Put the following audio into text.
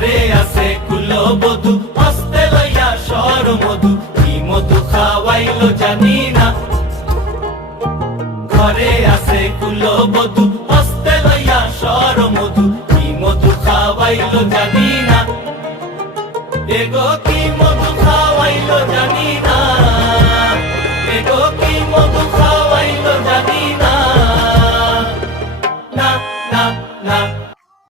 ঘরে আছে কুলবধূ হস্তে লইয়া সর মধু কি মধু খাওয়াইলো জানি না ঘরে আছে কুলবধূ হস্তে লইয়া সর মধু কি মধু খাওয়াইলো জানি না এগো কি মধু খাওয়াইলো জানি না এগো কি মধু খাওয়াইলো জানি না